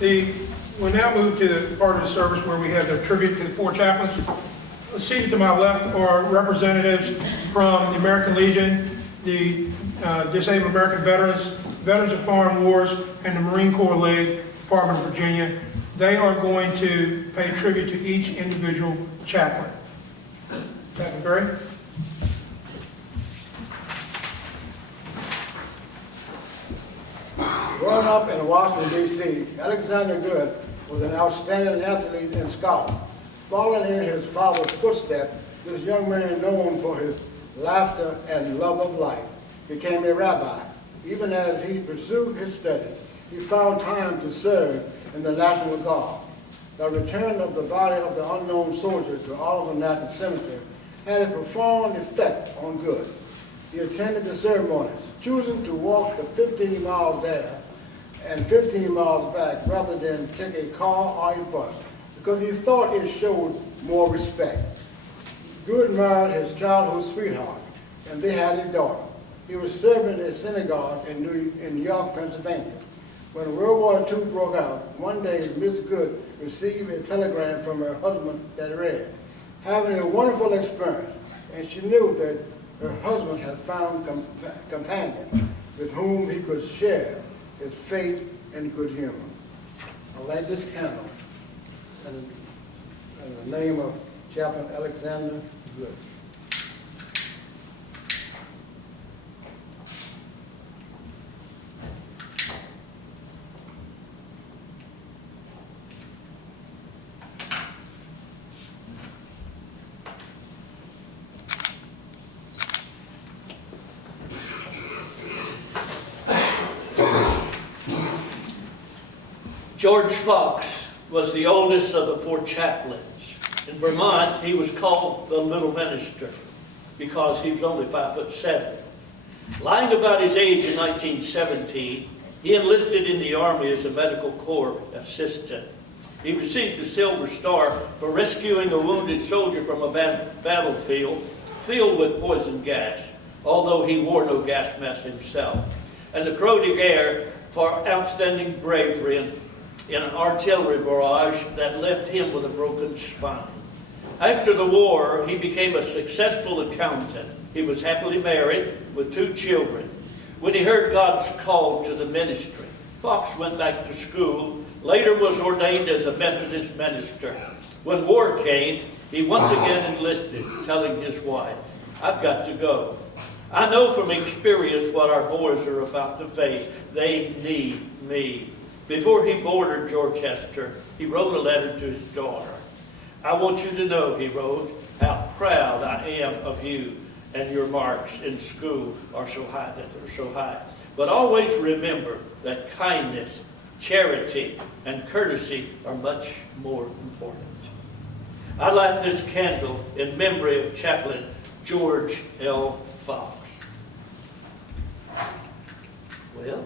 We now move to the part of the service where we have the tribute to the Four Chaplains. Seated to my left are representatives from the American Legion, the Disabled American Veterans, Veterans of Foreign Wars, and the Marine Corps League, Department of Virginia. They are going to pay tribute to each individual chaplain. Chaplain Berry. Growing up in Washington, D.C., Alexander Good was an outstanding athlete and scholar. Following in his father's footsteps, this young man, known for his laughter and love of life, became a rabbi. Even as he pursued his studies, he found time to serve in the National Guard. The return of the body of the unknown soldier to Arlington National Cemetery had a profound effect on Good. He attended the ceremonies, choosing to walk the 15 miles there and 15 miles back rather than take a car or a bus, because he thought it showed more respect. Good married his childhood sweetheart, and they had a daughter. He was serving a synagogue in New York, Pennsylvania. When World War II broke out, one day Miss Good received a telegram from her husband that read, "Having a wonderful experience," and she knew that her husband had found a companion with whom he could share his faith and good humor. I light this candle in the name of Chaplain Alexander Good. George Fox was the oldest of the Four Chaplains. In Vermont, he was called the Little Minister because he was only 5'7". Lying about his age in 1917, he enlisted in the Army as a medical corps assistant. He received the Silver Star for rescuing a wounded soldier from a battlefield filled with poison gas, although he wore no gas mask himself, and the Croix de Guerre for outstanding bravery in an artillery barrage that left him with a broken spine. After the war, he became a successful accountant. He was happily married with 2 children. When he heard God's call to the ministry, Fox went back to school, later was ordained as a Methodist minister. When war came, he once again enlisted, telling his wife, "I've got to go. I know from experience what our boys are about to face. They need me." Before he boarded Dorchester, he wrote a letter to his daughter. "I want you to know," he wrote, "how proud I am of you, and your marks in school are so high that they're so high. But always remember that kindness, charity, and courtesy are much more important." I light this candle in memory of Chaplain George L. Fox. Well,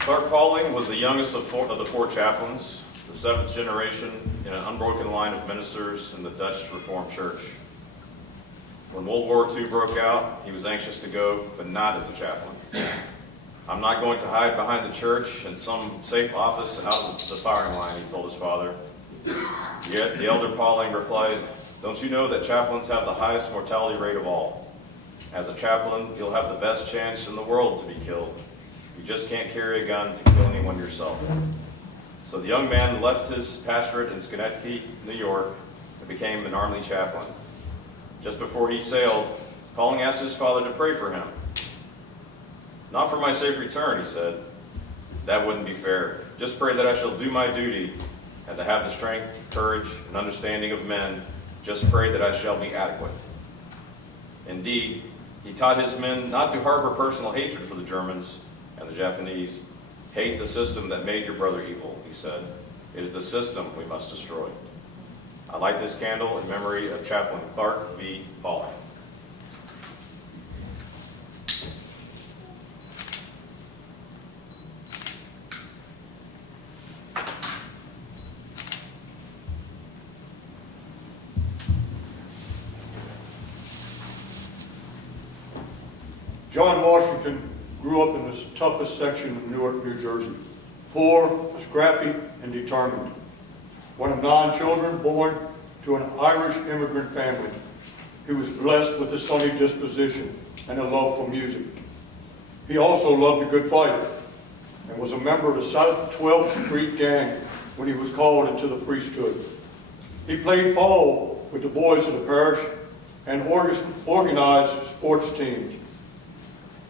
Clark Pauling was the youngest of the four chaplains, the 7th generation in an unbroken line of ministers in the Dutch Reformed Church. When World War II broke out, he was anxious to go, but not as a chaplain. "I'm not going to hide behind the church in some safe office out of the firing line," he told his father. Yet the elder Pauling replied, "Don't you know that chaplains have the highest mortality rate of all? As a chaplain, you'll have the best chance in the world to be killed. You just can't carry a gun to kill anyone yourself." So the young man left his pastorate in Schenectady, New York, and became an Army chaplain. Just before he sailed, Pauling asked his father to pray for him. "Not for my safe return," he said. "That wouldn't be fair. Just pray that I shall do my duty and to have the strength, courage, and understanding of men. Just pray that I shall be adequate." Indeed, he taught his men not to harbor personal hatred for the Germans and the Japanese. "Hate the system that made your brother evil," he said. "It is the system we must destroy." I light this candle in memory of Chaplain Clark V. Pauling. John Washington grew up in the toughest section of Newark, New Jersey. Poor, scrappy, and determined. One of 9 children born to an Irish immigrant family. He was blessed with a sunny disposition and a love for music. He also loved a good fight and was a member of the South 12th Street Gang when he was called into the priesthood. He played ball with the boys of the parish and organized sports teams.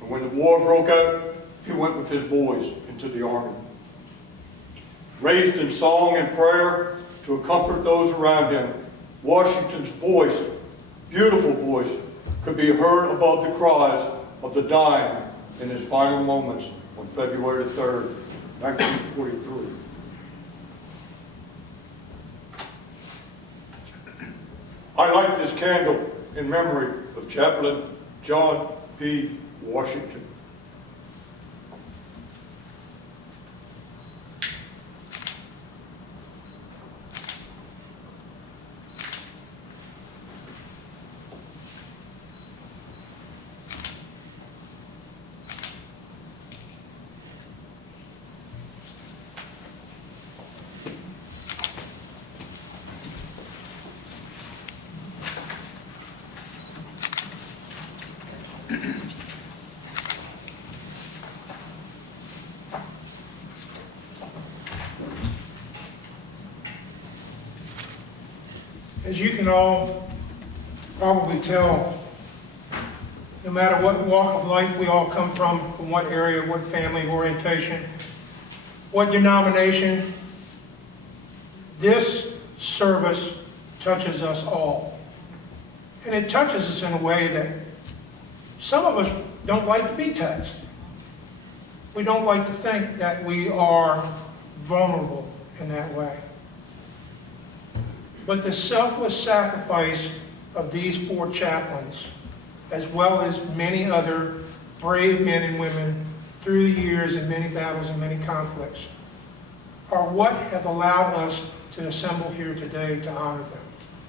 And when the war broke out, he went with his boys into the army. Raised in song and prayer to comfort those around him, Washington's voice, beautiful voice, could be heard above the cries of the dying in his final moments on February 3rd, 1943. I light this candle in memory of Chaplain John P. Washington. As you can all probably tell, no matter what walk of life we all come from what area, what family orientation, what denomination, this service touches us all. And it touches us in a way that some of us don't like to be touched. We don't like to think that we are vulnerable in that way. But the selfless sacrifice of these 4 chaplains, as well as many other brave men and women through the years in many battles and many conflicts, are what have allowed us to assemble here today to honor them.